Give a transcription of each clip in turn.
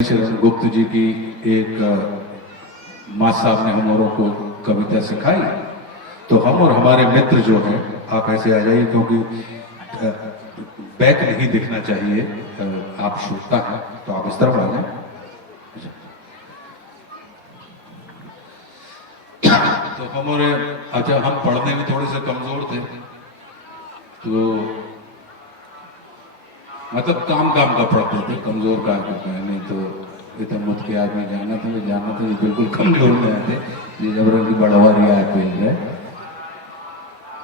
शरण गुप्त जी की एक माँ साहब ने हम औरों को कविता सिखाई, तो हम और हमारे मित्र जो हैं, आप ऐसे आ जाइए क्योंकि बैक नहीं दिखना चाहिए, आप श्रोता हैं तो आप इस तरफ आ जाए। तो हमारे अच्छा हम पढ़ने में थोड़े से कमजोर थे, तो मतलब काम काम का पढ़ते थे, कमजोर का नहीं तो इतना मुझ के आदमी जाना था बिल्कुल कमजोर में आते ये जबरदस्ती बढ़वा रिया है।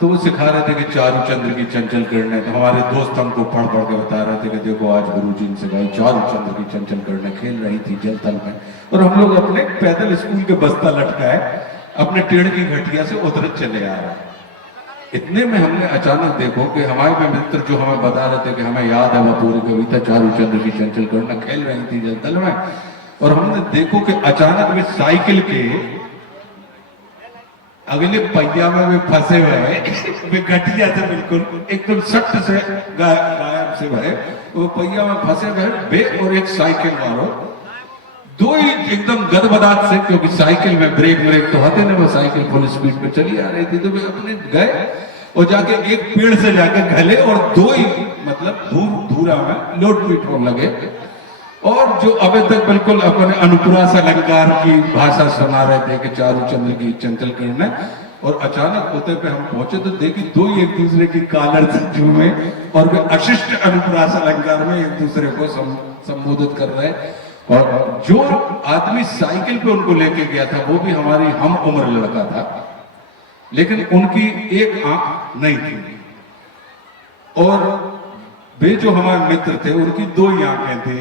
तो वो सिखा रहे थे कि चारूचंद्र की चंचल किरणें, तो हमारे दोस्त हमको पढ़ पढ़ के बता रहे थे कि देखो आज गुरुजी ने सिखाई चारूचंद्र की चंचल किरणें खेल रही थी जल तल में, और हम लोग अपने पैदल स्कूल के बस्ता लटकाए अपने टेढ़ की घटिया से उतरत चले आ रहे हैं। इतने में हमने अचानक देखो कि हमारे मित्र जो हमें बता रहे थे कि हमें याद है वो पूरी कविता चारूचंद्र की चंचल किरणें खेल रही थी जल तल में, और हमने देखो कि अचानक वे साइकिल के अगले पहिया में वे फंसे हुए हैं, वे घटिया से बिल्कुल एकदम सख्त से गायब से भरे वो पहिया में फंसे हुए वे और एक साइकिल वालों, दो ही एकदम गदबदात से, क्योंकि साइकिल में ब्रेक तो होते नहीं, वो साइकिल फुल स्पीड पे चली आ रही थी, तो वे अपने गए और जाके एक पेड़ से जाके घले और दो ही मतलब धूरा में लोट पीट होने लगे, और जो अभी तक बिल्कुल अपने अनुप्रास अलंकार की भाषा सुना रहे थे कि चारूचंद्र की चंचल किरणें, और अचानक होते पे हम पहुंचे तो देखी दो ही एक दूसरे की कालर से झूमे और वे अशिष्ट अनुप्रास अलंकार में एक दूसरे को संबोधित कर रहे। और जो आदमी साइकिल पे उनको लेके गया था वो भी हमारी हम उम्र लड़का था, लेकिन उनकी एक आंख नहीं थी, और वे जो हमारे मित्र थे उनकी दो ही आंखें थी,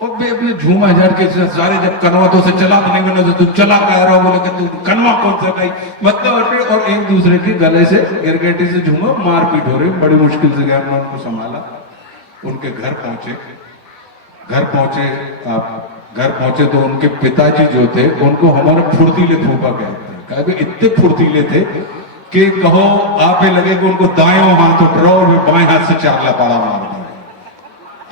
और वे अपने झूमा झाड़ के सारे जब कनवा तो से चला तो नहीं बना तो तू चला कह रहा हो, बोले कि तू कनवा कौन सा गई मतलब, और एक दूसरे के गले से गिरगेटी से झूमा मारपीट हो रही। बड़ी मुश्किल से गया उनको संभाला, उनके घर पहुंचे तो उनके पिताजी जो थे उनको हमारे फुर्तीले फूफा कहते थे, इतने फुर्तीले थे कि कहो आप लगे कि उनको दाएं हाथ उठ रहा और बाएं हाथ से चार लपाड़ा मार रहे,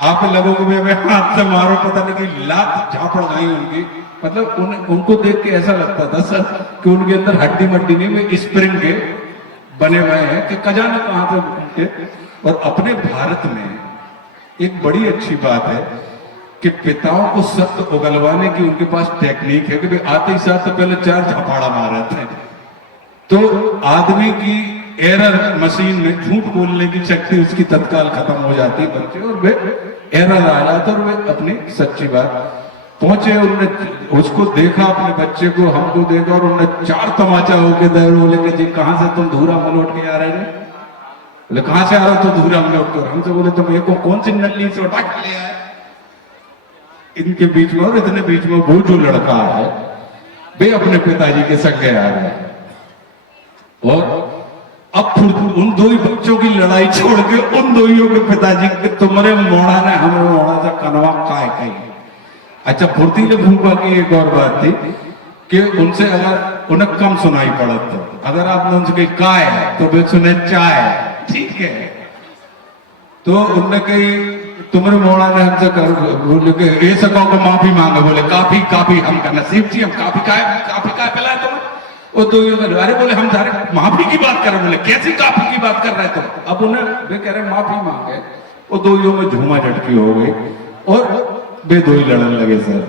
आप लगोगे वे हाथ से मारो, पता नहीं कि लात झापड़ गई उनकी, मतलब उनको देख के ऐसा लगता था सर कि उनके अंदर हड्डी मड्डी नहीं, वे स्प्रिंग के बने हुए हैं कि खजाना कहां से। और अपने भारत में एक बड़ी अच्छी बात है कि पिताओं को सख्त उगलवाने की उनके पास टेक्निक है कि वे आते ही साथ तो पहले चार झापाड़ा मारे थे, तो आदमी की एरर मशीन में झूठ बोलने की शक्ति उसकी तत्काल खत्म हो जाती है बच्चे, और वे एरर आ जाता और वे अपनी सच्ची बात पहुंचे। उन्होंने उसको देखा अपने बच्चे को, हमको देखा, और उन्होंने चार तमाचा होके दे बोले कि जी कहां से तुम धूरा में लौट के आ रहे हैं, बोले कहां से आ रहा तो धूरा में लौट कर, हमसे बोले तुम एक कौन सी नल्ली से उठा के ले आए। इनके बीच में और इतने बीच में वो जो लड़का है वे अपने पिताजी के संग आ रहे हैं, और अब उन दो ही बच्चों की लड़ाई छोड़ के उन दोइयों के पिताजी के तुम्हारे मोड़ा ने हमें मोड़ा था कनवा काय कही। अच्छा, फुर्तीले फूफा की एक और बात थी कि उनसे अगर उन्हें कम सुनाई पड़ा तो अगर आपने उनसे कही काय तो वे सुने चाय, ठीक है, तो उनने कही तुम्हारे मोड़ा ने हमसे बोले ये सको को माफी मांगे, बोले काफी हम का नसीब थी, हम काफी काय पिलाए तुम्हें, वो दो अरे बोले हम सारे माफी की बात कर रहे, बोले कैसी काफी की बात कर रहे तुम, अब उन्हें वे कह रहे माफी मांगे, वो दोइयों में झूमा झटकी हो गई और वे दो ही लड़ने लगे सर।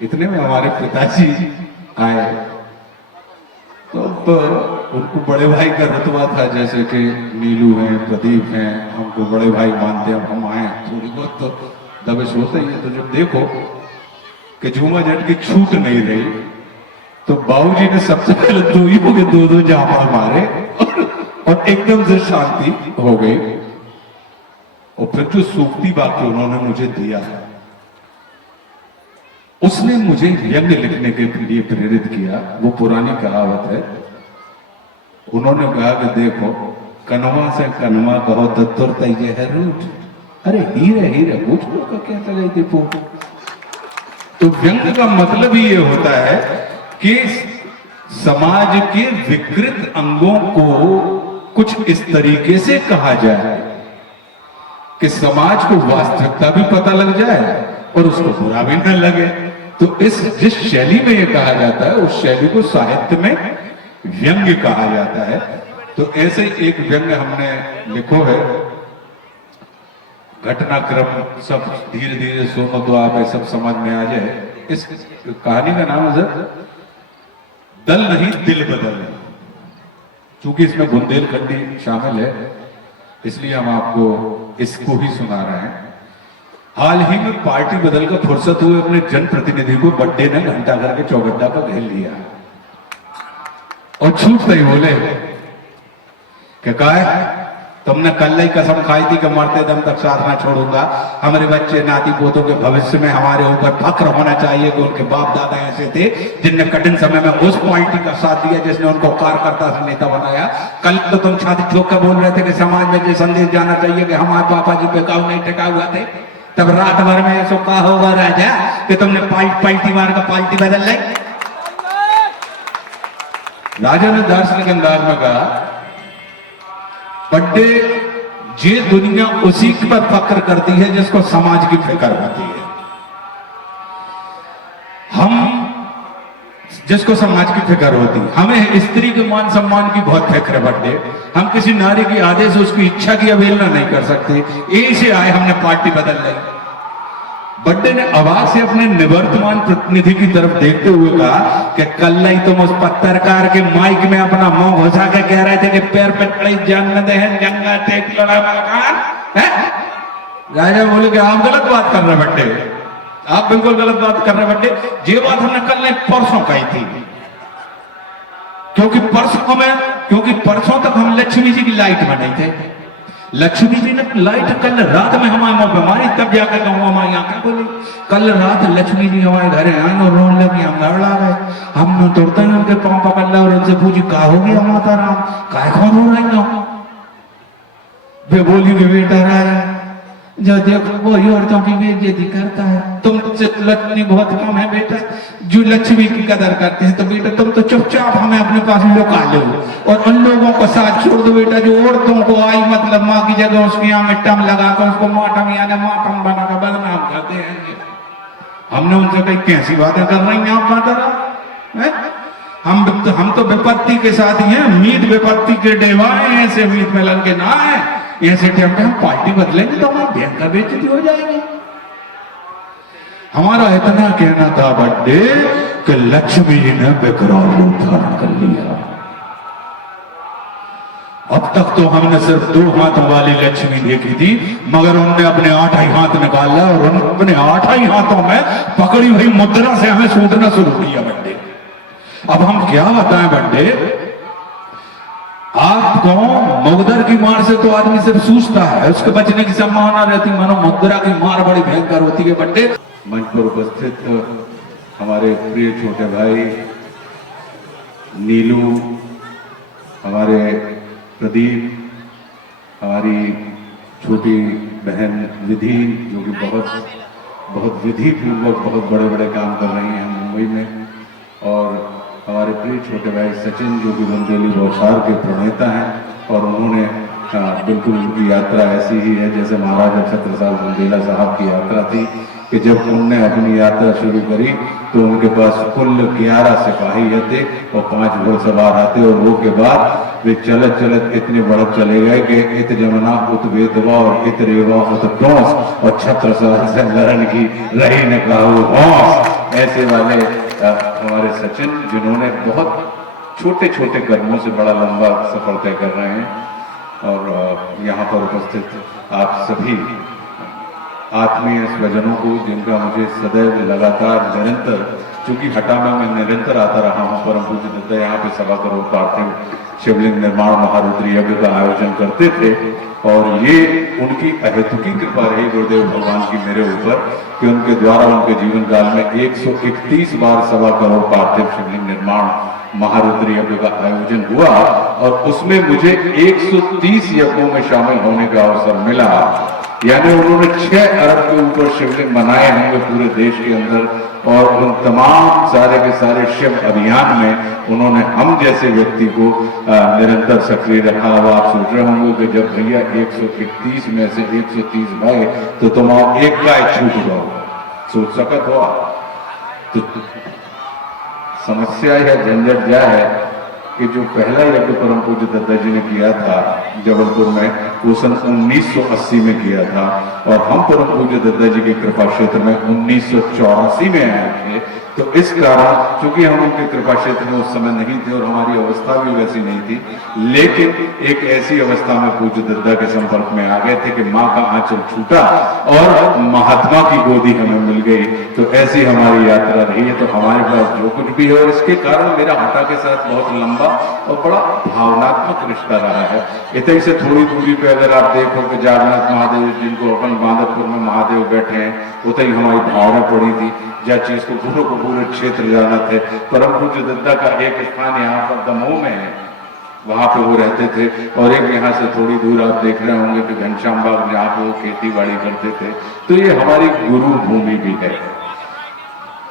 इतने में हमारे पिताजी आए, तो उनको बड़े भाई का रुतबा था, जैसे कि नीलू हैं, प्रदीप हैं, हमको बड़े भाई मानते हैं, हम आए थोड़ी बहुत तो दबिश होता ही है। तो जब देखो कि झूमा झटकी छूट नहीं रही तो बाबूजी ने सबसे पहले दो ही के दो झापड़ मारे और एकदम से शांति हो गई। और फिर जो सूखती वाक्य उन्होंने मुझे दिया उसने मुझे व्यंग लिखने के लिए प्रेरित किया। वो पुरानी कहावत है, उन्होंने कहा कि देखो कनवा से कनवा कहो तत्वर ये है रूठ, अरे हीरे पूछ लो का क्या चले थे। तो व्यंग का मतलब ही ये होता है कि समाज के विकृत अंगों को कुछ इस तरीके से कहा जाए कि समाज को वास्तविकता भी पता लग जाए और उसको बुरा भी न लगे। तो जिस शैली में ये कहा जाता है उस शैली को साहित्य में व्यंग्य कहा जाता है। तो ऐसे ही एक व्यंग्य हमने लिखो है, घटनाक्रम सब धीरे धीरे सुनो तो आप ये सब समझ में आ जाए। इस कहानी का नाम है दल नहीं दिल बदल। चूंकि इसमें बुंदेलखंडी शामिल है इसलिए हम आपको इसको ही सुना रहे हैं। हाल ही में पार्टी बदल कर फुर्सत हुए अपने जनप्रतिनिधि को बड्डे ने घंटा करके चौगड्डा पर घेर लिया और छूटते ही बोले कि काय तुमने कल ही कसम खाई थी कि मरते दम तक साथ ना छोड़ूंगा। हमारे बच्चे नाती पोतों के भविष्य में हमारे ऊपर फक्र होना चाहिए कि उनके बाप दादा ऐसे थे जिनने कठिन समय में उस पार्टी का साथ दिया जिसने उनको कार्यकर्ता से नेता बनाया। कल तो तुम छाती ठोक कर बोल रहे थे कि समाज में ये संदेश जाना चाहिए कि हमारे पापा जी बेकाऊ नहीं टिका हुआ थे। तब रात भर में ऐसा कहा होगा राजा कि तुमने पाल्टी मार का पाल्टी बदल ली। राजा ने दार्शनिक अंदाज में कहा बड्डे ये दुनिया उसी पर फक्र करती है जिसको समाज की फिक्र होती है। हम जिसको समाज की फिक्र होती है, हमें स्त्री के मान सम्मान की बहुत फिक्र है बड्डे। हम किसी नारी की आदेश उसकी इच्छा की अवहेलना नहीं कर सकते। यही से आए हमने पार्टी बदल ली। बड्डे ने आवाज से अपने निवर्तमान प्रतिनिधि की तरफ देखते हुए कहा कि कल ही तुम उस पत्रकार के माइक में अपना मुंह घुसा के कह रहे थे कि पैर पे खड़ी जंग दे जंगा टेक लड़ा मकान है। राजा बोले कि आप गलत बात कर रहे बड्डे, आप बिल्कुल गलत बात कर रहे बड्डे। ये बात हमने कल नहीं परसों कही थी, क्योंकि परसों तक हम लक्ष्मी जी की लाइट में नहीं थे। लक्ष्मी जी ने लाइट कल रात में हमारे मुंह पे मारी, तब जाकर कहूँ हमारी आंखें बोली। कल रात लक्ष्मी जी हमारे घर आए और रोने लगी, हम घर ला गए। हमने तुरते हैं उनके पाँव पकड़ लिया और उनसे पूछी का हो गया माता राम, काय कौन हो रही हो। वे बोली कि बेटा राजा जो देखो वही औरतों की बेइज्जती करता है। तुम लक्ष्मी बहुत कम है बेटा, जो लक्ष्मी की कदर करते हैं। तो बेटा तुम तो चुपचाप हमें अपने पास लुका लो और उन लोगों को साथ छोड़ दो बेटा जो औरतों को आई मतलब माँ की जगह उसके यहाँ में टम लगाकर उसको माटम यानी मातम बनाकर बदनाम करते हैं। हमने उनसे कही कैसी बातें कर रही हैं आप माता? हम तो विपत्ति के साथ ही हैं, मीत विपत्ति के डेवाए ऐसे मीत मिलन के ना है। ऐसे टाइम पे हम पार्टी बदलेंगे तो हमारी भयंकर बेइज्जती हो जाएगी। हमारा इतना कहना था बड्डे कि लक्ष्मी जी ने बेकरार रूप धारण कर लिया। अब तक तो हमने सिर्फ 2 हाथों वाली लक्ष्मी देखी थी, मगर उन्होंने अपने 8 ही हाथ निकाला और अपने 8 ही हाथों में पकड़ी हुई मुद्रा से हमें सूदना शुरू किया बड्डे। अब हम क्या बताएं बड्डे, आपको मुगदर की मार से तो आदमी सिर्फ सूझता है, उसके बचने की संभावना रहती, मानो मुद्रा की मार बड़ी भयंकर होती है बड्डे। मंच पर उपस्थित हमारे प्रिय छोटे भाई नीलू, हमारे प्रदीप, हमारी छोटी बहन विधि जो कि बहुत विधि पूर्वक बहुत बड़े बड़े काम कर रही हैं मुंबई में, और हमारे प्रिय छोटे भाई सचिन जो कि बुंदेली बौछार के प्रणेता हैं। और उन्होंने बिल्कुल उनकी यात्रा ऐसी ही है जैसे महाराजा छत्रसाल बुंदेला साहब की यात्रा थी कि जब उनने अपनी यात्रा शुरू करी तो उनके पास कुल 11 सिपाही थे और 5 घोड़सवार आते, और वो के बाद वे चलत चलत इतने बढ़त चले गए कि इत जमुना उत वेदवा और इत रेवा उत डोंस और छत्रसाल से लड़न की रही न काहू हौस। ऐसे वाले हमारे सचिन जिन्होंने बहुत छोटे छोटे कदमों से बड़ा लंबा सफर तय कर रहे हैं। और यहाँ पर उपस्थित आप सभी आत्मीय स्वजनों को जिनका मुझे सदैव लगातार निरंतर, चूंकि हटा में मैं निरंतर आता रहा हूँ, परम पूज्य दत्ता यहाँ पे सवा करोड़ पार्थिव शिवलिंग निर्माण महारुद्र यज्ञ का आयोजन करते थे और ये उनकी अहेतुकी कृपा रही गुरुदेव भगवान की मेरे ऊपर कि उनके द्वारा उनके जीवन काल में 131 बार सवा करोड़ पार्थिव शिवलिंग निर्माण महारुद्र यज्ञ का आयोजन हुआ और उसमें मुझे 130 यज्ञों में शामिल होने का अवसर मिला। यानी उन्होंने 6 अरब के ऊपर शिवलिंग बनाए होंगे पूरे देश के अंदर, और उन तमाम सारे के सारे शिव अभियान में उन्होंने हम जैसे व्यक्ति को निरंतर सक्रिय रखा। अब आप सोच रहे होंगे कि जब भैया 131 में से 130 भाई तो तुम और एक का छूट जाओ, सोच सकत हो तो समस्या या झंझट यह है कि जो पहला यज्ञ परम पूज्य दद्दा जी ने किया था जबलपुर में, वो सन 1980 में किया था, और हम परम पूज्य दद्दा जी के कृपा क्षेत्र में 1984 में आए थे। तो इस कारण चूंकि हम उनके कृपा क्षेत्र में उस समय नहीं थे और हमारी अवस्था भी वैसी नहीं थी, लेकिन एक ऐसी अवस्था में पूज्य दद्दा के संपर्क में आ गए थे कि माँ का आंचल छूटा और महात्मा की गोदी हमें मिल गई। तो ऐसी हमारी यात्रा रही है। तो हमारे पास जो कुछ भी है, और इसके कारण मेरा हटा के साथ बहुत लंबा और बड़ा भावनात्मक रिश्ता रहा है। इतने से थोड़ी दूरी पे अगर आप देखो कि जागन्नाथ महादेव, जिनको अपन बांदरपुर में महादेव बैठे हैं, उतनी हमारी भावना पड़ी थी। जहाँ चीज को पूरे क्षेत्र जाना थे। परम पूज्य दद्दा का एक स्थान यहाँ पर दमोह में है, वहां पे वो रहते थे, और एक यहाँ से थोड़ी दूर आप देख रहे होंगे कि घनश्याम बाग, जहाँ पे वो खेती बाड़ी करते थे। तो ये हमारी गुरु भूमि भी है।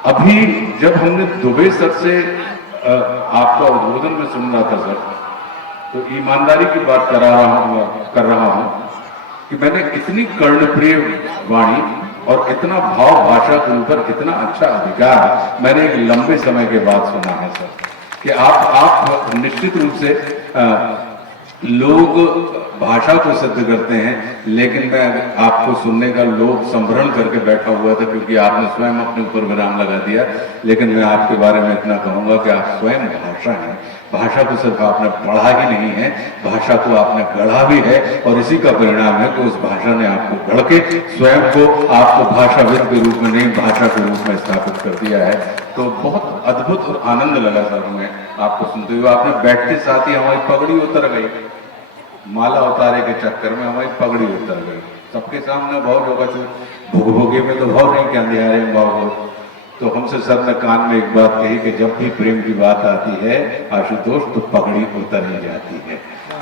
अभी जब हमने दुबे सर से आपका उद्बोधन में सुन रहा था सर, तो ईमानदारी की बात कर रहा हूं कि मैंने इतनी कर्णप्रिय वाणी और इतना भाव भाषा के ऊपर इतना अच्छा अधिकार मैंने एक लंबे समय के बाद सुना है सर, कि आप निश्चित रूप से लोग भाषा को सिद्ध करते हैं, लेकिन मैं आपको सुनने का लोक संभरण करके बैठा हुआ था, क्योंकि आपने स्वयं अपने ऊपर विराम लगा दिया। लेकिन मैं आपके बारे में इतना कहूंगा कि आप स्वयं भाषा हैं। भाषा को सिर्फ आपने पढ़ा ही नहीं है, भाषा को आपने गढ़ा भी है, और इसी का परिणाम है कि उस भाषा ने आपको गढ़ के स्वयं को आपको भाषाविद के रूप में नहीं, भाषा के रूप में स्थापित कर दिया है। तो बहुत अद्भुत और आनंद लगा सर हमें आपको सुनते हुए। आपने बैठते साथ ही हमारी पगड़ी उतर गई, माला उतारे के चक्कर में हमारी पगड़ी उतर गई। सबके सामने भाव होगा, भोगे में तो भाव नहीं, क्या अंधियारे में भाव हो। तो हमसे सर ने कान में एक बात कही कि जब भी प्रेम की बात आती है आशुतोष, तो पगड़ी उतर ही जाती है।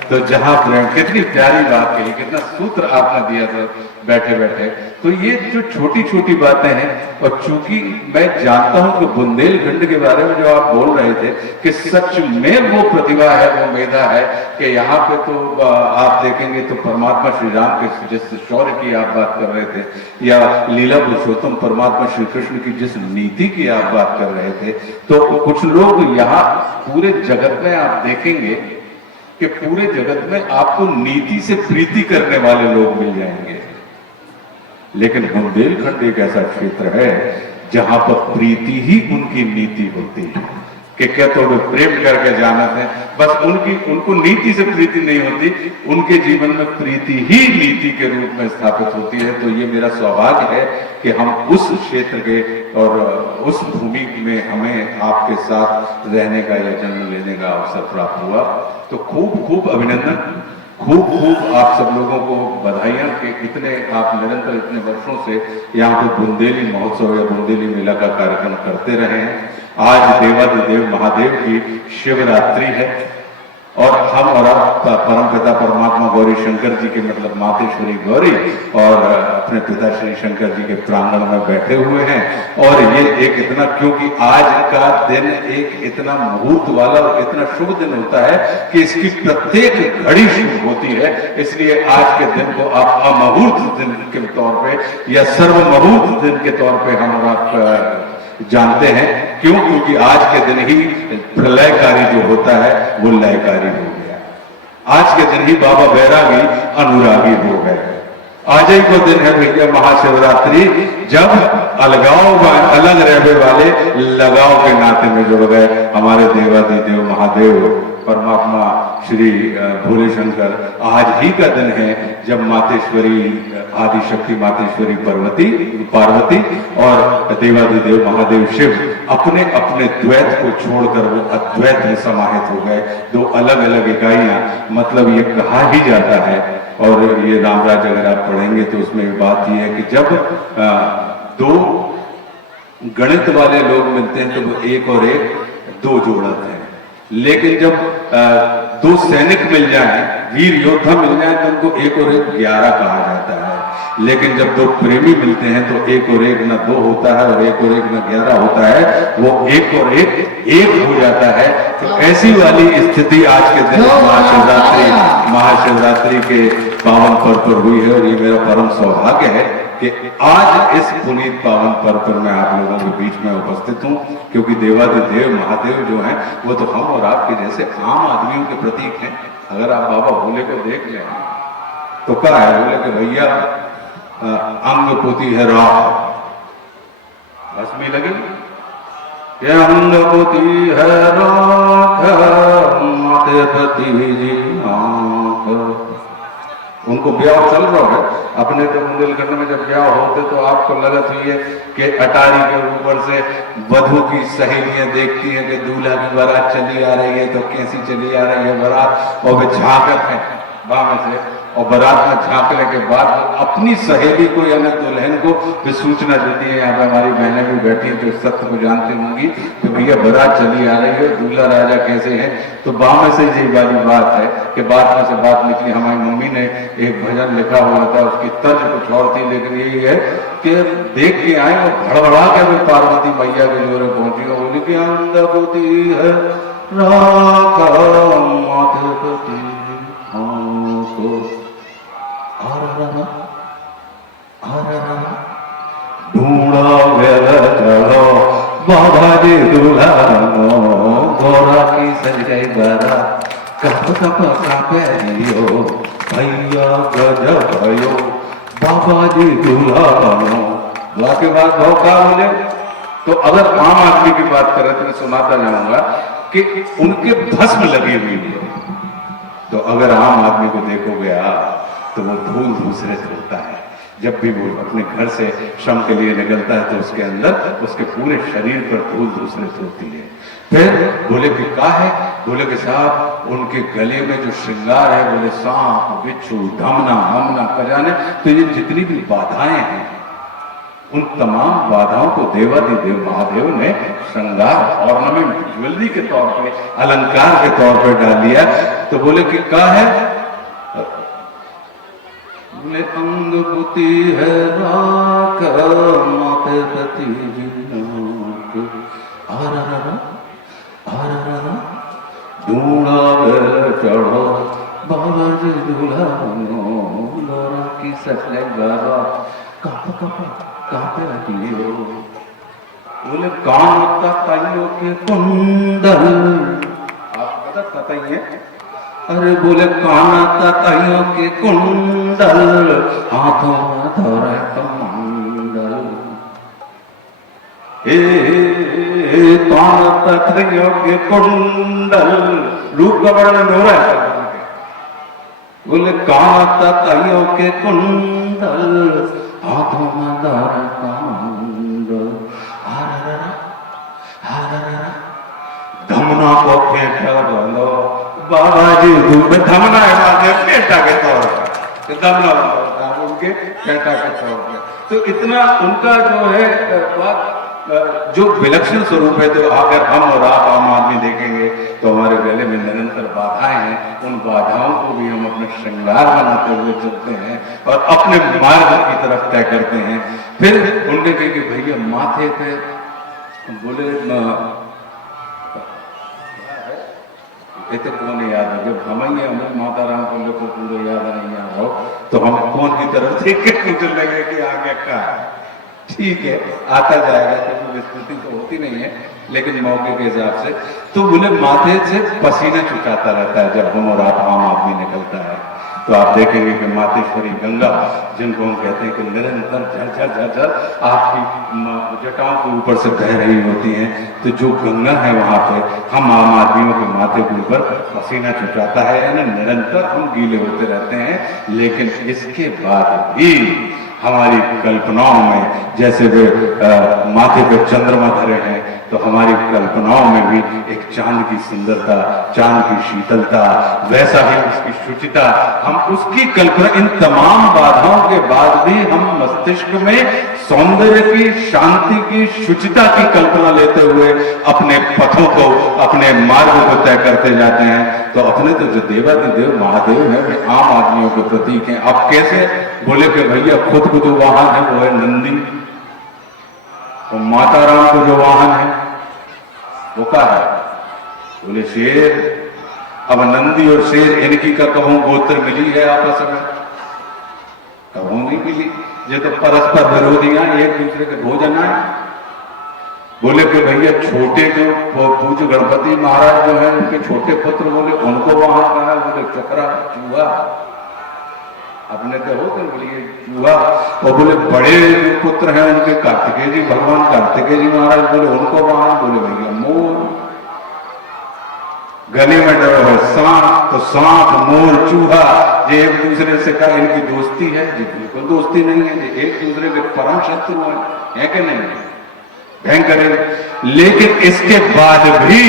तो जहां प्रेम, कितनी प्यारी बात कही, कितना सूत्र आपने दिया सर बैठे बैठे। तो ये जो छोटी छोटी बातें हैं, और चूंकि मैं जानता हूं कि बुंदेलखंड के बारे में जो आप बोल रहे थे कि सच में वो प्रतिभा है, वो मेधा है, कि यहाँ पे तो आप देखेंगे तो परमात्मा श्री राम के जिस शौर्य की आप बात कर रहे थे, या लीला पुरुषोत्तम परमात्मा श्री कृष्ण की जिस नीति की आप बात कर रहे थे, तो कुछ लोग यहाँ पूरे जगत में आप देखेंगे कि पूरे जगत में आपको नीति से प्रीति करने वाले लोग मिल जाएंगे, लेकिन बुंदेलखंड एक ऐसा क्षेत्र है जहां पर प्रीति ही उनकी नीति होती है। कि क्या तो वे प्रेम करके जाना है, बस उनको नीति से प्रीति नहीं होती, उनके जीवन में प्रीति ही नीति के रूप में स्थापित होती है। तो ये मेरा सौभाग्य है कि हम उस क्षेत्र के और उस भूमि में हमें आपके साथ रहने का या जन्म लेने का अवसर प्राप्त हुआ। तो खूब खूब अभिनंदन, खूब खूब आप सब लोगों को बधाइयां कि इतने आप निरंतर इतने वर्षों से यहाँ पे बुंदेली महोत्सव या बुंदेली मेला का कार्यक्रम करते रहे हैं। आज देवादिदेव महादेव की शिवरात्रि है, और हम और आप परमपिता परमात्मा गौरी शंकर जी के, मतलब मातेश्वरी गौरी, और अपने पिता श्री शंकर जी के प्रांगण में बैठे हुए हैं। और ये एक इतना, क्योंकि आज का दिन एक इतना मुहूर्त वाला और इतना शुभ दिन होता है कि इसकी प्रत्येक घड़ी शुभ होती है, इसलिए आज के दिन को आप अमुहूर्त दिन के तौर पे या सर्वमुहूर्त दिन के तौर पे हम और आप जानते हैं। क्यों? क्योंकि आज के दिन ही प्रलयकारी जो होता है वो लयकारी हो गया। आज के दिन ही बाबा बैरागी अनुरागी हो गए। आज ही को दिन है भैया महाशिवरात्रि, जब अलगाव अलग रहने वाले लगाव के नाते में जुड़ गए हमारे देवादिदेव महादेव परमात्मा श्री भोले शंकर। आज ही का दिन है जब मातेश्वरी आदिशक्ति मातेश्वरी पार्वती और देवादिदेव महादेव शिव अपने अपने द्वैत को छोड़कर वो अद्वैत में समाहित हो गए। दो अलग अलग इकाइयां, मतलब ये कहा ही जाता है, और ये रामराज अगर आप पढ़ेंगे तो उसमें बात यह है कि जब दो गणित वाले लोग मिलते हैं तो वो एक और एक दो जोड़ते हैं, लेकिन जब दो सैनिक मिल जाए, वीर योद्धा मिल जाए, तो उनको एक और एक 11 कहा जाता है। लेकिन जब दो प्रेमी मिलते हैं तो एक और एक न 2 होता है और एक और एक न 11 होता है, वो एक और एक हो जाता है। तो ऐसी वाली स्थिति आज के दिन महाशिवरात्रि के पावन पर्व पर हुई है। और ये मेरा परम सौभाग्य है कि आज इस पुनीत पावन पर्व पर मैं आप लोगों के बीच में उपस्थित हूँ, क्योंकि देवादिदेव महादेव जो हैं वो तो हम और आपके जैसे आम आदमियों के प्रतीक हैं। अगर आप बाबा भोले को देख लें तो क्या है, बोले कि भैया अंग पुती है राख, भस्मी लगी, ये अंग पुती है राख माथे पति जी आंख। उनको ब्याह चल रहा है अपने तो बुंदेलखंड में। जब ब्याह होते तो आपको लगत हुई है कि अटारी के ऊपर से वधू की सहेलियां देखती हैं कि दूल्हा की बारात चली आ रही है, तो कैसी चली आ रही है बारात, और वे झांकत है बाम से, और बारात में झांकने के बाद अपनी सहेली को यानी दुल्हन को भी सूचना देती है। यहाँ पे हमारी बहनें भी बैठी हैं जो सत्य को जानती होंगी कि भैया बारात चली आ रही है, दूल्हा राजा कैसे हैं। तो बाम से यही वाली बात है कि बात में से बात निकली। हमारी मम्मी ने एक भजन लिखा हुआ था, उसकी तर्ज कुछ और थी, लेकिन यही है कि देख के आए और भड़बड़ा के भी पार्वती मैया के जोरे पहुंची और बोली कि अंग पुती है राख माथे पति ढूंढा चढ़ो बाबा जी दूल्हा गोरा की सज गई बारा, कप कप कापे दियो भैया गजब भयो बाबा जी दूल्हा दुआ के बाद भाव का बोले। तो अगर आम आदमी की बात करें तो मैं सुनाता जाऊंगा कि उनके भस्म लगी हुई है। तो अगर आम आदमी को देखोगे आप तो वो धूल धूसरित होता है। जब भी वो अपने घर से श्रम के लिए निकलता है तो उसके अंदर उसके पूरे शरीर पर धूल धूसरित होती है। फिर बोले कि क्या है, बोले कि साहब उनके गले में जो श्रृंगार है, बोले सांप बिच्छू धमना हमना खजाने, तो ये जितनी भी बाधाएं हैं उन तमाम बाधाओं को देवादिदेव महादेव ने श्रृंगार ऑर्नामेंट ज्वेलरी के तौर पे अलंकार के तौर पे डाल दिया। तो बोले कि क्या है, बोले अंग पुती है राख माथे पति जी ढूंढा चढ़ो बाबा जी दूल्हा लोरा की ससले गारा काप काप कापे दियो। बोले कान का ताइयों के कुंडल, आप पता ही है। अरे बोले काना ताइयों के कुंडल हाथों में धरे कमंडल, काना ताइयों के कुंडल रूप का वर्णन हो रहा है। बोले काना ताइयों के कुंडल हाथों में धरे कमंडल, धमना को फेंटा बंदो बाबा जी धूप धमना है बात फेंटा के तौर पर, धमना उनके फेंटा के तौर पर। तो इतना उनका जो है बात जो विलक्षण स्वरूप है। तो अगर हम और आप आम आदमी देखेंगे तो हमारे गले में निरंतर बाधाएं हैं, उन बाधाओं को भी हम अपने श्रृंगार बनाते हुए चलते हैं और अपने मार्ग की तरफ तय करते हैं। फिर उनने कहे कि भैया माथे पे, बोले तो कौन याद है, जब हमें हमें माता राम को लोग पूरे याद नहीं आ रहा हो तो हम कौन की तरफ देख के मुझे लगे कि आगे का ठीक है आता जाएगा, क्योंकि विस्मृति तो होती नहीं है लेकिन मौके के हिसाब से। तो बोले माथे से पसीना चुकाता रहता है जब हम और आप आम आदमी निकलता है। तो आप देखेंगे कि मातेश्वरी गंगा, जिनको हम कहते हैं कि निरंतर झरझर झरझर आपकी जटाओं के ऊपर से बह रही होती हैं। तो जो गंगा है वहां पे हम आम आदमियों के माथे के ऊपर पसीना चुकाता है, यानी निरंतर हम गीले होते रहते हैं। लेकिन इसके बाद भी हमारी कल्पनाओं में, जैसे वे माथे पे चंद्रमा धरे हैं, तो हमारी कल्पनाओं में भी एक चांद की सुंदरता, चांद की शीतलता, वैसा ही उसकी शुचिता, हम उसकी कल्पना, इन तमाम बाधाओं के बाद भी हम मस्तिष्क में सौंदर्य की, शांति की, शुचिता की कल्पना लेते हुए अपने पथों को, अपने मार्ग को तय करते जाते हैं। तो अपने तो जो देवाधिदेव महादेव है वे आम आदमियों के प्रतीक हैं। अब कैसे? बोले कि भैया खुद को जो वाहन है वो है नंदी, और माता राम को जो वाहन है वो क्या है? बोले शेर। अब नंदी और शेर इनकी का कहूं गोत्र मिली है आपस में? कहूं नहीं मिली। ये तो परस्पर विरोधियां, एक दूसरे के भोजन है। बोले कि भैया छोटे जो पूज्य गणपति महाराज जो है उनके छोटे पुत्र, बोले उनको वहां कहा, बोले चकरा चूहा। अपने तो होते बोलिए चूहा। और बोले बड़े जो पुत्र हैं उनके कार्तिकेय जी, भगवान कार्तिकेय जी महाराज, बोले उनको वहां, बोले भैया मोर। गले में डरो है सांप, तो सांप, मोर, चूहा, ये एक दूसरे से का इनकी दोस्ती है? जी बिल्कुल दोस्ती नहीं है, ये एक दूसरे के परम शत्रु है कि नहीं? भयंकर है। लेकिन इसके बाद भी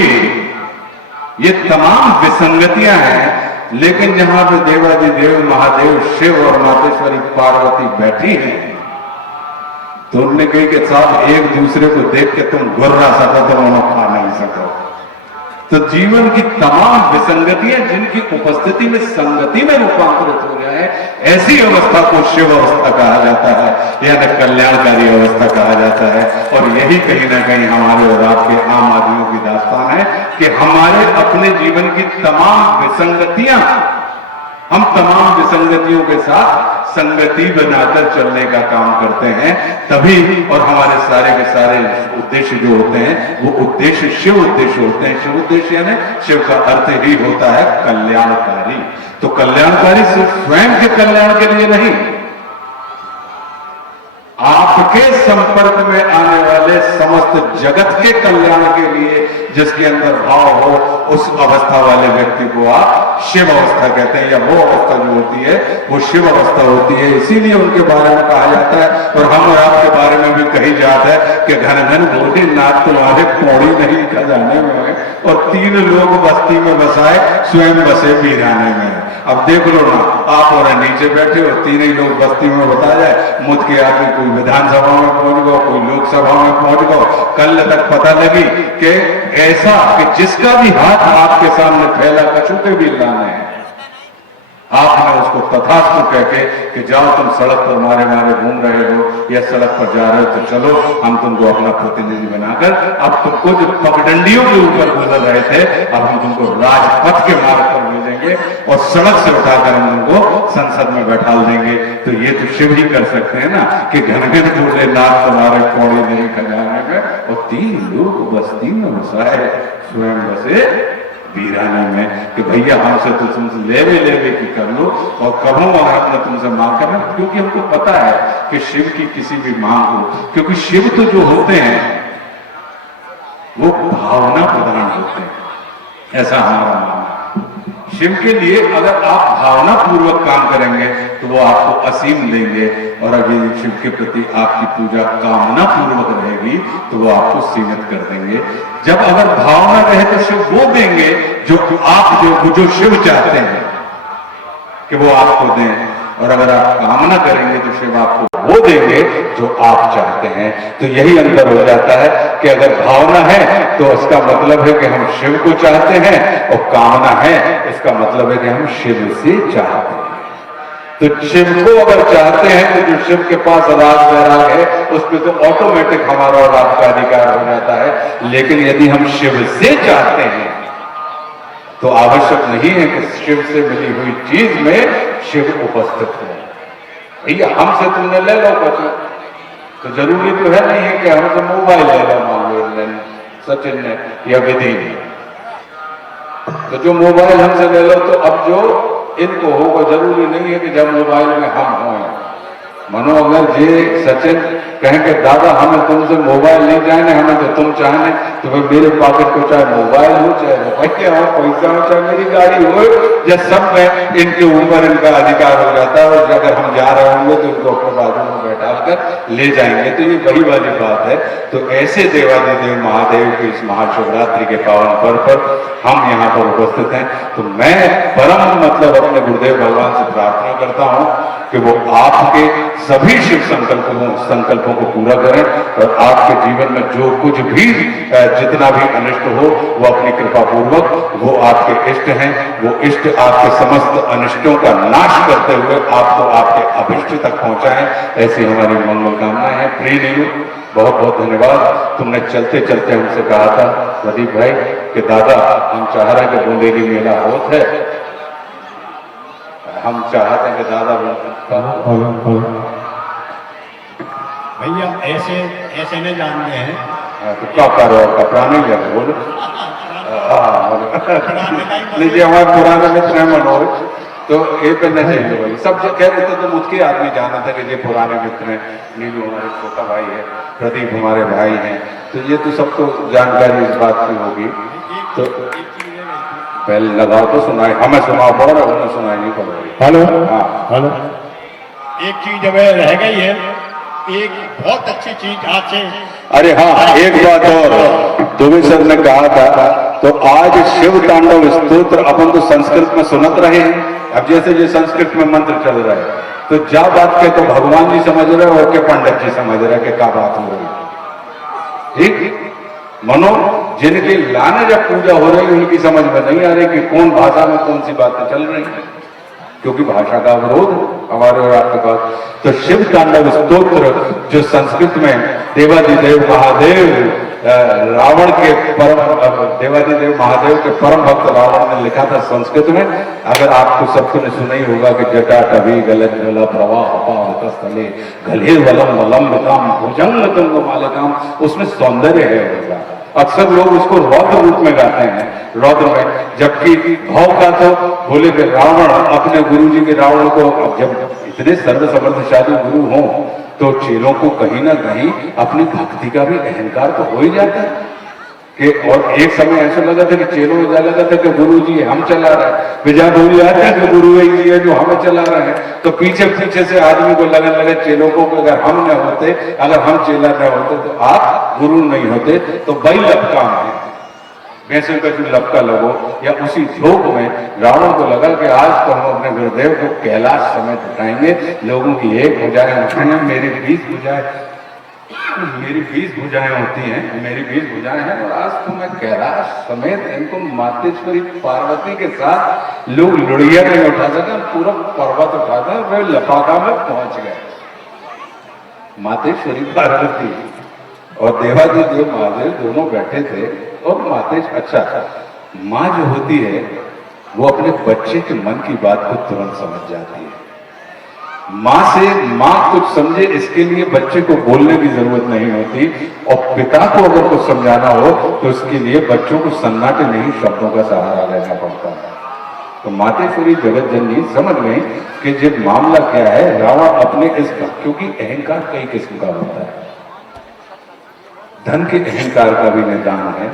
ये तमाम विसंगतियां हैं। लेकिन जहां पे देवाधिदेव महादेव शिव और मातेश्वरी पार्वती बैठी हैं, तो उनने कही कि साहब एक दूसरे को देख के तुम गुर्रा सको तो उन्हें खा नहीं सको। तो जीवन की तमाम विसंगतियां जिनकी उपस्थिति में संगति में रूपांतरित हो जाए, ऐसी अवस्था को शिव अवस्था कहा जाता है, यानी कल्याणकारी अवस्था कहा जाता है। और यही कहीं ना कहीं हमारे और आपके आम आदमियों की दास्तान है कि हमारे अपने जीवन की तमाम विसंगतियां, हम तमाम विसंगतियों के साथ संगति बनाकर चलने का काम करते हैं तभी। और हमारे सारे के सारे उद्देश्य जो होते हैं वो उद्देश्य शिव उद्देश्य होते हैं। शिव उद्देश्य यानी शिव का अर्थ ही होता है कल्याणकारी। तो कल्याणकारी सिर्फ स्वयं के कल्याण के लिए नहीं, आपके संपर्क में आने वाले समस्त जगत के कल्याण के लिए जिसके अंदर भाव हो, उस अवस्था वाले व्यक्ति को आप शिव अवस्था कहते हैं, या वो अवस्था जो होती है वो शिव अवस्था होती है। इसीलिए उनके बारे में कहा जाता है, और हम और आपके बारे में भी कही जाता है कि घन घन बोले नाथ तुम्हारे पौड़ी नहीं खजाने में, और 3 लोग बस्ती में बसाए स्वयं बसे वीराने में। अब देख लो ना, आप और नीचे बैठे हो, 3 ही लोग बस्ती में बता जाए, मुझ के आदमी कोई विधानसभा में पहुंच गो, कोई लोकसभा में पहुंच गो। कल तक पता लगी कि ऐसा कि जिसका भी हाथ आपके सामने फैला कछु के भी लाने हैं, आपने उसको तथास्तु कह के कि जाओ तुम सड़क पर मारे मारे घूम रहे हो या सड़क पर जा रहे हो तो चलो हम तुमको अपना प्रतिनिधि बनाकर, अब तुमको जो पगडंडियों के ऊपर गुजर रहे थे अब हम तुमको राजपथ के मार्ग पर भेजेंगे और सड़क से उठाकर हम तुमको संसद में बैठा देंगे। तो ये तो शिव ही कर सकते हैं ना कि घन घन बोले नाथ तुम्हारे पौड़ी नहीं खजाने में, और 3 लोग बस्ती में बसाए स्वयं बसे वीराने में। कि भैया हमसे तो तुमसे लेवे की कर लो, और कभू अगर अपने तुमसे मांग करना, क्योंकि हमको पता है कि शिव की किसी भी मांग हो, क्योंकि शिव तो जो होते हैं वो भावना प्रधान होते हैं, ऐसा हमारा मानना है। शिव के लिए अगर आप भावना पूर्वक काम करेंगे तो वो आपको असीम देंगे, और अगर शिव के प्रति आपकी पूजा कामना पूर्वक रहेगी तो वो आपको सीमित कर देंगे। जब अगर भावना रहे तो शिव वो देंगे जो आप जो शिव चाहते हैं कि वो आपको दें, और अगर आप कामना करेंगे तो शिव आपको वो देंगे जो आप चाहते हैं। तो यही अंतर हो जाता है कि अगर भावना है तो इसका मतलब है कि हम शिव को चाहते हैं, और कामना है इसका मतलब है कि हम शिव से चाहते हैं। तो शिव को अगर चाहते हैं तो जो शिव के पास राग वैराग है उस पर तो ऑटोमेटिक हमारा और आपका अधिकार हो जाता है। लेकिन यदि हम शिव से चाहते हैं तो आवश्यक नहीं है कि शिव से मिली हुई चीज में शिव उपस्थित हो। भैया हमसे तुमने ले लो कुछ, तो जरूरी तो है नहीं है कि हमसे मोबाइल ले लो, मान लो सचिन ने या विधि ने, तो जो मोबाइल हमसे ले लो तो अब जो इनको होगा जरूरी नहीं है कि जब मोबाइल में हम हों। मनो अगर ये सचिन कहेंगे दादा हमें तुमसे मोबाइल नहीं चाहिए, हमें तो तुम चाहने, तो भाई मेरे पॉकेट को चाहे मोबाइल हो चाहे रुपया हो, पैसा हो, चाहे मेरी गाड़ी हो, या सब में इनके ऊपर इनका अधिकार हो जाता है। और अगर हम जा रहे होंगे तो इनको अपने बाजू में बैठा कर ले जाएंगे। तो ये वही वाली बात है। तो ऐसे देवाधिदेव महादेव की इस महाशिवरात्रि के पावन पर्व पर हम यहाँ पर उपस्थित हैं। तो मैं परम मतलब अपने गुरुदेव भगवान से प्रार्थना करता हूँ कि वो आपके सभी शिव संकल्पों को पूरा करें और आपके जीवन में जो कुछ भी जितना भी अनिष्ट हो वो अपनी कृपा पूर्वक वो आपके इष्ट हैं, वो इष्ट आपके समस्त अनिष्टों का नाश करते हुए आपको आपके अभिष्ट तक पहुंचाएं, ऐसी हमारी मंगल कामनाएं हैं। प्रिय नीलू, बहुत बहुत धन्यवाद। तुमने चलते चलते हमसे कहा था प्रदीप भाई कि दादा हम चाह रहे हैं कि बूंदेली मेला होत है, हम चाहते हैं कि दादा भैया ऐसे नहीं जानते हैं तो क्या कर रहे हो, कपड़ा नहीं ले रहे बोलो। लीजिए हमारे पुराने मित्र हैं मनोज, तो ये करना चाहिए भाई। सब जो कह रहे थे तो मुझके आदमी जाना था कि ये पुराने मित्र हैं, नीलू हमारे छोटा भाई है, प्रदीप हमारे भाई हैं, तो ये तो सबको जानकारी इस बात की होगी। तो पहले लगाओ तो सुनाई, हमें सुनाओ पड़ रहा, उन्हें सुनाई नहीं पड़ रही। हेलो, हाँ हेलो। एक चीज अब रह गई है, एक बहुत अच्छी चीज आज से। अरे हाँ, एक बात और दुबे सर ने कहा था, तो आज शिव तांडव स्तोत्र अपन तो संस्कृत में सुनत रहे हैं। अब जैसे जो संस्कृत में मंत्र चल रहा है, तो जा बात के तो भगवान जी समझ रहे हैं और के पंडित जी समझ रहे हैं कि क्या बात हो रही है। ठीक मनो, जिनके लाने जब पूजा हो रही है उनकी समझ में नहीं आ रही कि कौन भाषा में कौन सी बातें चल रही हैं, क्योंकि भाषा का विरोध हमारे और आपके पास। तो शिव तांडव स्तोत्र जो संस्कृत में देवादिदेव महादेव रावण के परम देवादिदेव महादेव के परम भक्त रावण ने लिखा था संस्कृत में। अगर आपको सबको ने सुना ही होगा कि जटा कभी गलत जला प्रवाह स्थले गले वलम वलम काम भुजंग तुंग मालिकाम, उसमें सौंदर्य है उनका। अक्सर लोग उसको रौद्र रूप में गाते हैं, रौद्र में, जबकि भाव का तो बोले कि रावण अपने गुरु जी के रावण को, जब इतने सर्वसमर्थशाली गुरु हों तो चेलों को कहीं ना कहीं अपनी भक्ति का भी अहंकार तो हो ही जाता है कि। और एक समय ऐसा लगा था कि चेलों में लगा था कि गुरु जी हम चला रहे हैं, विजय भूल जाते हैं कि गुरु ही है जो हमें चला रहे हैं। तो पीछे पीछे से आदमी को लगने लगे चेलों को, अगर हम न होते, अगर हम चेला न होते तो आप गुरु नहीं होते। तो बई लपका है, वैसे का जो लपका लगो, या उसी झोंक में रावण को लगा कि आज तो हम अपने गुरुदेव को कैलाश समेत उठाएंगे, लोगों की एक भुजाएं उठाएंगे, मेरी 20 भुजाएं होती हैं, मेरी 20 भुजाएं हैं, और आज तो मैं कैलाश समेत इनको मातेश्वरी पार्वती के साथ लोग लुड़िया नहीं उठा सके, पूरा पर्वत उठाते हैं, वे लपाका में पहुंच गए। मातेश्वरी पार्वती और देवादिदेव महादेव दोनों बैठे थे, और मातेश अच्छा माँ जो होती है वो अपने बच्चे के मन की बात को तुरंत समझ जाती है। माँ से माँ कुछ समझे इसके लिए बच्चे को बोलने की जरूरत नहीं होती, और पिता को अगर कुछ समझाना हो तो उसके लिए बच्चों को सन्नाटे नहीं शब्दों का सहारा लेना पड़ता है। तो मातेश्वरी जगत जननी समझ गई कि जब मामला क्या है, रावण अपने इस, क्योंकि अहंकार कई किस्म का होता है, धन के अहंकार का भी निदान है,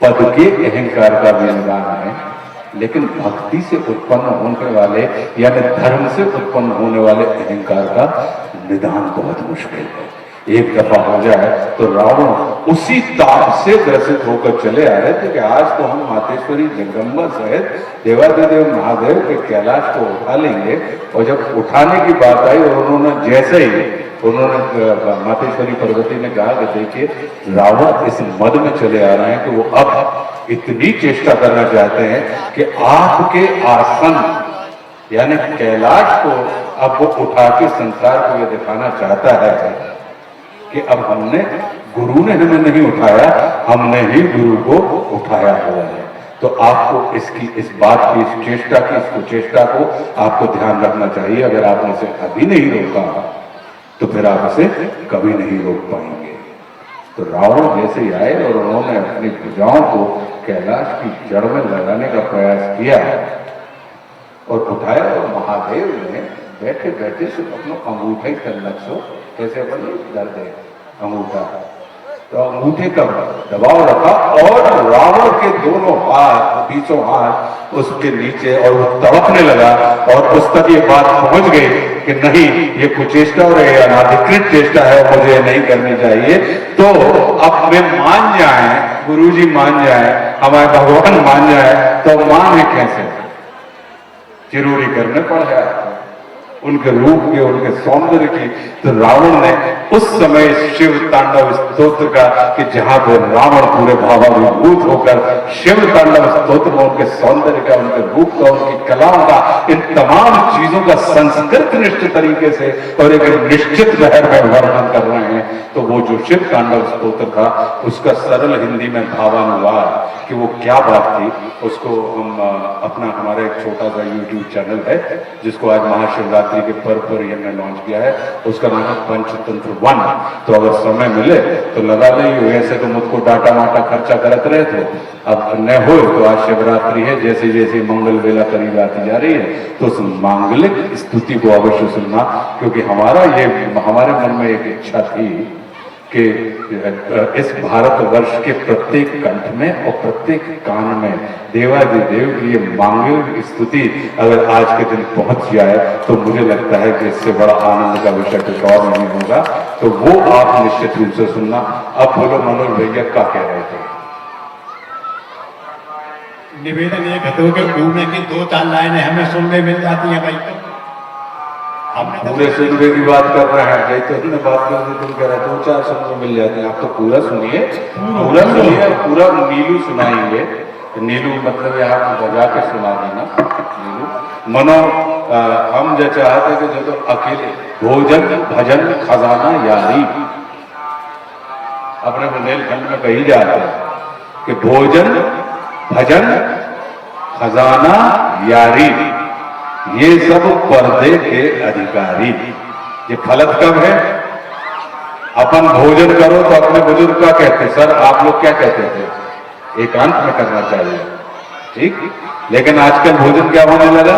पद के अहंकार का भी निदान है, लेकिन भक्ति से उत्पन्न होने वाले यानी धर्म से उत्पन्न होने वाले अहंकार का निदान बहुत मुश्किल है। एक दफा हो जाए तो रावण उसी ताप से ग्रसित होकर चले आ रहे थे कि आज तो हम मातेश्वरी जगदम्बा सहित देवादिदेव महादेव के कैलाश को उठा लेंगे। और जब उठाने की बात आई और उन्होंने जैसे ही मातेश्वरी पार्वती ने कहा कि देखिए रावण इस मद में चले आ रहे हैं कि वो अब इतनी चेष्टा करना चाहते हैं कि आपके आसन यानी कैलाश को अब वो उठा के संसार को ये दिखाना चाहता है कि अब हमने, गुरु ने हमें नहीं उठाया, हमने ही गुरु को उठाया हुआ है। तो आपको इसकी, इस बात की, इस चेष्टा की, इस कुचेष्टा को आपको ध्यान रखना चाहिए। अगर आपने इसे अभी नहीं रोका तो फिर आप इसे कभी नहीं रोक पाएंगे। तो रावण जैसे ही आए और उन्होंने अपनी भुजाओं को कैलाश की जड़ में लगाने का प्रयास किया और उठाया, और महादेव ने बैठे बैठे से अपना अंगूठे तल्लक सो, कैसे बने डर दे अंगूठा, तो अंगूठे का दबाव रखा और रावण के दोनों हाथ, बीचों हाथ उसके नीचे, और वो तड़पने लगा। और उस तक ये बात पहुंच गई कि नहीं, ये कुचेष्टा और ये अनाधिकृत चेष्टा है, मुझे नहीं करनी चाहिए। तो अब वे मान जाए, गुरुजी मान जाए, हमारे भगवान मान जाए, तो माने कैसे, जरूरी करने पड़ जाए। उनके रूप के, उनके सौंदर्य की। तो रावण ने उस समय शिव तांडव स्तोत्र का, कि जहां पर रावण पूरे भावाभिभूत होकर शिव तांडव स्तोत्र में उनके सौंदर्य का, उनके रूप का, उनकी कलाओं का, इन तमाम चीजों का संस्कृत निष्ठ तरीके से और एक निश्चित लहर में वर्णन कर रहे हैं। तो वो जो शिव तांडव स्तोत्र था, उसका सरल हिंदी में भावानुवाद कि वो क्या बात थी, उसको हम अपना हमारा एक छोटा सा YouTube चैनल है, जिसको आज महाशिवरात्रि के पर्व पर हमने लॉन्च किया है। उसका नाम है पंचतंत्र 1। तो अगर समय मिले तो लगा ले। वैसे तो मुझको डाटा माटा खर्चा करते रहे थे, अब न हो तो आज शिवरात्रि है, जैसे जैसे मंगल वेला करीब आती जा रही है, तो उस मांगलिक स्तुति को अवश्य सुनना, क्योंकि हमारे मन में एक इच्छा थी कि इस भारतवर्ष के प्रत्येक कंठ में और प्रत्येक कान में देवादिदेव की ये मांगलिक स्तुति अगर आज के दिन पहुंच जाए, तो मुझे लगता है कि इससे बड़ा आनंद का विषय कुछ और नहीं होगा। तो वो आप निश्चित रूप से सुनना। अब बोलो मनोज भैया क्या कह रहे थे? निवेदन ये गधों के घूमने की 2-4 लाइनें हमें सुनने मिल जाती हैं भाई। पूरे सुनने की बात कर रहे हैं, जैसे तुमने बात कर दी, तुम कह रहे 2-4 सुनने मिल जाते हैं। आप तो पूरा सुनिए, पूरा सुनिए, पूरा नीलू सुनाएंगे। नीलू मतलब यहाँ बजा के सुना देना। नीलू मनो हम जो चाहते कि जो अकेले भोजन भजन खजाना यारी, अपने बुंदेलखंड में कही जाते हैं कि भोजन भजन खजाना यारी, ये सब पर्दे के अधिकारी। ये फलत कब है? अपन भोजन करो तो अपने बुजुर्ग क्या कहते, सर आप लोग क्या कहते थे, एकांत में करना चाहिए, ठीक। लेकिन आजकल भोजन क्या होने लगा,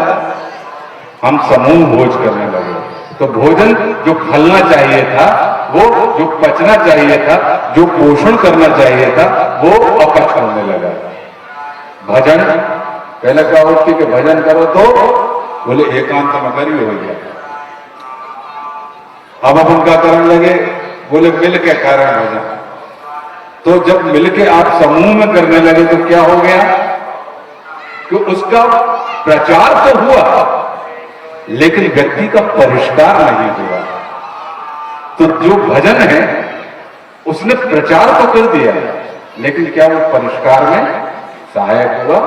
हम समूह भोज करने लगे। तो भोजन जो फलना चाहिए था, वो जो पचना चाहिए था, जो पोषण करना चाहिए था, वो अपच होने लगा। भजन पहले क्या होती कि भजन करो तो बोले एकांत में करिए, हो गया। अब अपन क्या करने लगे, बोले मिल के कारण भजन। तो जब मिल के आप समूह में करने लगे तो क्या हो गया कि उसका प्रचार तो हुआ, लेकिन व्यक्ति का परिष्कार नहीं हुआ। तो जो भजन है उसने प्रचार तो कर दिया, लेकिन क्या वो परिष्कार में सहायक हुआ?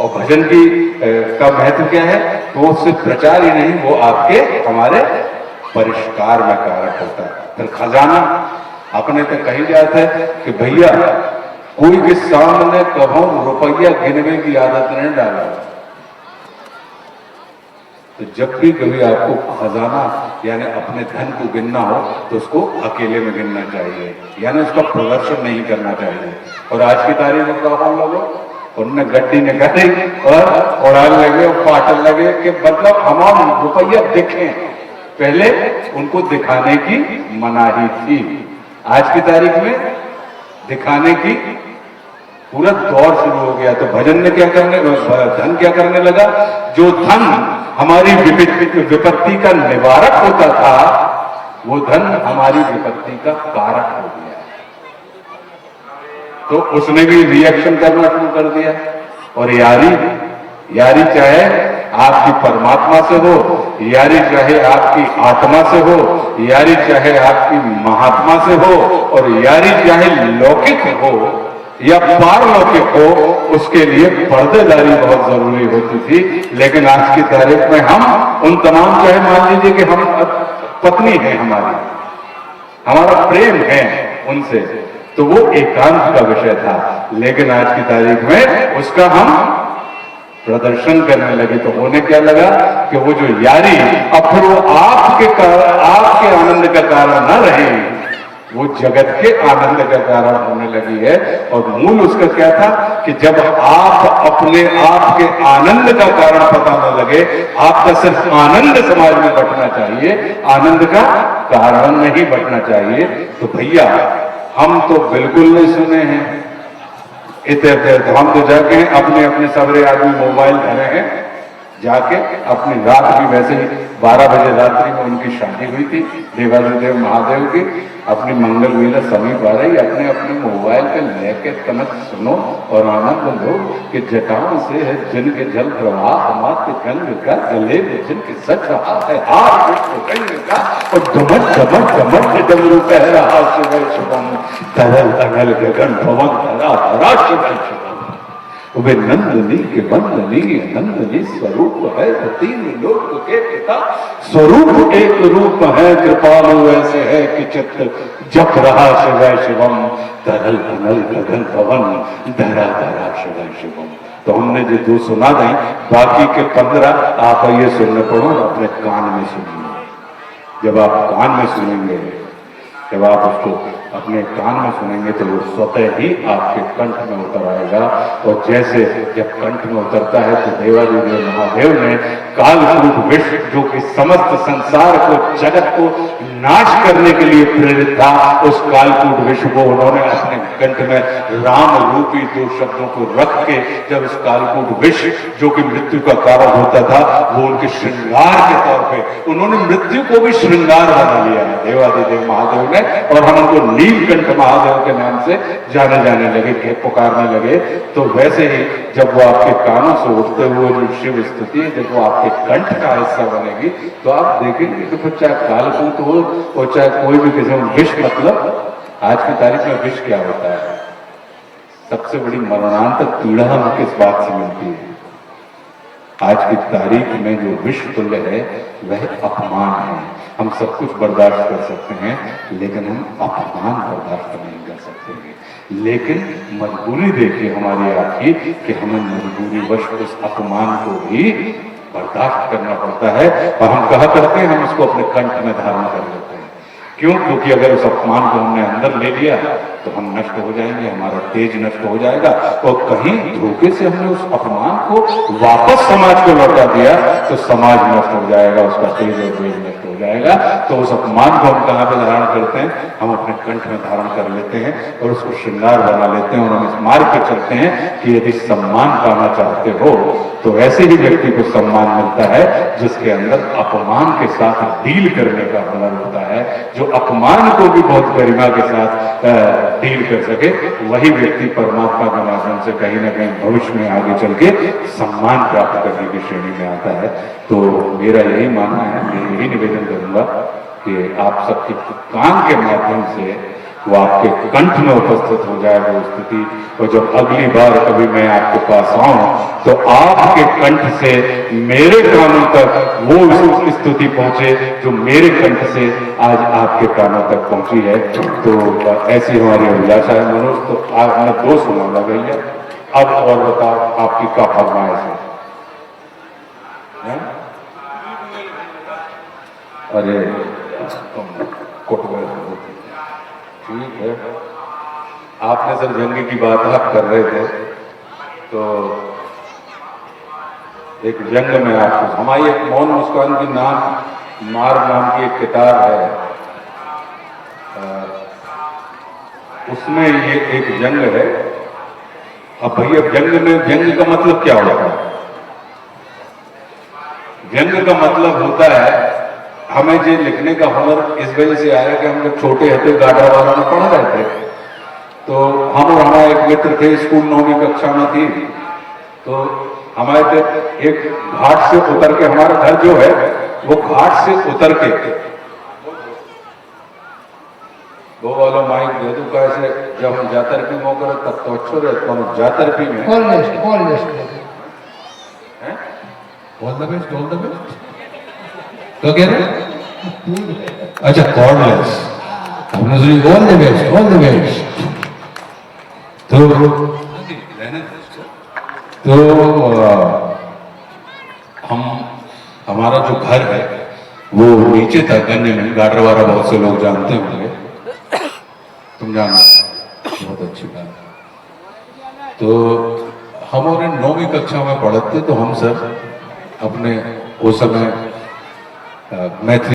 और भजन की का महत्व क्या है? तो वो सिर्फ प्रचार ही नहीं, वो आपके हमारे परिष्कार में कारक होता है। फिर खजाना, अपने तो कही जाता है कि भैया कोई के सामने कहो रुपया गिनने की आदत नहीं डाला। तो जब भी कभी आपको खजाना यानी अपने धन को गिनना हो, तो उसको अकेले में गिनना चाहिए, यानी उसका प्रदर्शन नहीं करना चाहिए। और आज की तारीख में क्या हम लोगों उनने गड्डी निकाली और उड़ाने लगे और पाटन लगे कि मतलब हमारा रुपया दिखे। पहले उनको दिखाने की मनाही थी, आज की तारीख में दिखाने की पूरा दौर शुरू हो गया। तो भजन ने क्या करने, धन क्या करने लगा, जो धन हमारी विपत्ति का निवारक होता था, वो धन हमारी विपत्ति का कारक हो गया। तो उसने भी रिएक्शन करना शुरू कर दिया। और यारी चाहे आपकी परमात्मा से हो, यारी चाहे आपकी आत्मा से हो, यारी चाहे आपकी महात्मा से हो, और यारी चाहे लौकिक हो या पारलौकिक हो, उसके लिए पर्देदारी बहुत जरूरी होती थी। लेकिन आज की तारीख में हम उन तमाम, चाहे मान लीजिए कि हम पत्नी है हमारी, हमारा प्रेम है उनसे, तो वो एकांत का विषय था। लेकिन आज की तारीख में उसका हम प्रदर्शन करने लगे। तो होने क्या लगा कि वो जो यारी, अब फिर वो आपके आनंद का कारण न रहे, वो जगत के आनंद का कारण होने लगी है। और मूल उसका क्या था कि जब आप अपने आप के आनंद का कारण पता न लगे, आपका सिर्फ आनंद समाज में बंटना चाहिए, आनंद का कारण नहीं बंटना चाहिए। तो भैया हम तो बिल्कुल नहीं सुने हैं, इतने हम तो जाके अपने अपने सबरे आदमी मोबाइल धरे हैं, जाके अपनी रात भी वैसे ही 12 बजे रात्रि में उनकी शादी हुई थी देवादिदेव महादेव की। अपनी मंगल लीला समीप आ रही, अपने अपने मोबाइल पे लेके कनक सुनो और आनंद लो कि जटाओं से है जिनके जल प्रवाह, मात्र गंग का गले में जिनके सच रहा है हार गंग का, और डमक डमक डमक डमरू कह रहा शिव शुभम, तरल अनल गगन भवन धरा धरा शिव शुभम। वे नंदनी के बंदनी नंदनी स्वरूप है, तो तीन लोक के पिता स्वरूप एक रूप है, कृपालु ऐसे है कि चित्त जप रहा शिव शिवम, तरल अनल गगन भवन धरा धरा शिव शिवम। तो हमने जो 2 सुना दें, बाकी के 15 आप ये सुनने पड़ो और अपने कान में सुनिए। जब आप कान में सुनेंगे, जब आप उसको अपने कान में सुनेंगे तो वो स्वतः ही आपके कंठ में उतर आएगा। और जैसे जब कंठ में उतरता है तो देवादिदेव महादेव ने कालकूट विष, जो कि समस्त संसार को जगत को नाश करने के लिए प्रेरित था, उस कालकूट विष को उन्होंने अपने कंठ में राम रूपी 2 शब्दों को रख के, जब उस कालकूट विष जो कि मृत्यु का कारण होता था, वो उनके श्रृंगार के तौर पे उन्होंने मृत्यु को भी श्रृंगार बना लिया है देवादिदेव महादेव ने। और हम उनको नीलकंठ महादेव के नाम से जाने लगे, पुकारने लगे। तो वैसे ही जब वो आपके कानों से उठते हुए जो शिव स्तुति है, जब वो आपके कंठ का हिस्सा बनेगी, तो आप देखेंगे कि फिर चाहे कालकूट हो और चाहे कोई भी किस्म विष, मतलब आज की तारीख में विष क्या होता है? सबसे बड़ी मरणांतक पीड़ा हमें किस बात से मिलती है? आज की तारीख में जो विष तुल्य है वह अपमान है। हम सब कुछ बर्दाश्त कर सकते हैं, लेकिन हम अपमान बर्दाश्त नहीं कर सकते हैं। लेकिन मजबूरी देखिए हमारी आपकी कि हमें मजबूरी वश उस अपमान को भी बर्दाश्त करना पड़ता है, और हम कहा करते हैं हम उसको अपने कंठ में धारण कर लेते हैं। क्यों? क्योंकि अगर उस अपमान को हमने अंदर ले लिया तो हम नष्ट हो जाएंगे, हमारा तेज नष्ट हो जाएगा। और कहीं धोखे से हमने उस अपमान को वापस समाज को लौटा दिया तो समाज नष्ट हो जाएगा, उसका तेज और तेज नष्ट हो जाएगा। तो उस अपमान को हम कहाँ पे धारण करते हैं? हम अपने कंठ में धारण कर लेते हैं और उसको श्रृंगार बना लेते हैं। और हम इस मार्ग पर चलते हैं कि यदि सम्मान पाना चाहते हो तो ऐसे ही व्यक्ति को सम्मान मिलता है जिसके अंदर अपमान के साथ डील करने का हुनर होता है, जो अपमान को भी बहुत गरिमा के साथ डील कर सके। वही व्यक्ति परमात्मा के माध्यम से कहीं ना कहीं भविष्य में आगे चल के सम्मान प्राप्त करने की श्रेणी में आता है। तो मेरा यही मानना है, मैं यही निवेदन करूंगा कि आप सबके कान के माध्यम से वो आपके कंठ में उपस्थित हो जाए वो स्थिति। और जब अगली बार कभी मैं आपके पास आऊं तो आपके कंठ से मेरे कानों तक वो स्तुति पहुंचे जो मेरे कंठ से आज आपके कानों तक पहुंची है। तो ऐसी हमारी अभिलाषा है मनोज। तो आज मैं 2 सुनाऊंगा भैया, अब और बताओ आपकी क्या फरमाइश है? अरे ठीक है, आपने सर जंग की बात आप कर रहे थे, तो एक जंग में आपको हमारी एक मौन मुस्कान की मार नाम की एक किताब है, उसमें ये एक जंग है। अब भैया जंग का मतलब क्या होता है? जंग का मतलब होता है, हमें जो लिखने का हुनर इस वजह से आया कि हम जब छोटे हथे गाड़ा वाला में पढ़ रहे थे, तो हम और हमारा एक मित्र थे, स्कूल 9वीं कक्षा में थी, तो हमारे एक घाट से उतर के, हमारा घर जो है वो घाट से उतर के, वो वाला माइक दे दू कैसे, जब हम जातरपी में होकर तब तो अच्छो रहता हूँ। जातरपी में तो कह रहे अच्छा कॉर्डलेस, हमने सुनी ऑल द बेस्ट। तो हमारा जो घर है वो नीचे था गन्ने में, गाडरवारा बहुत से लोग जानते होंगे, तुम जानते, बहुत अच्छी बात। तो हम और 9वीं कक्षा में पढ़ते, तो हम सर अपने उस समय मैथिली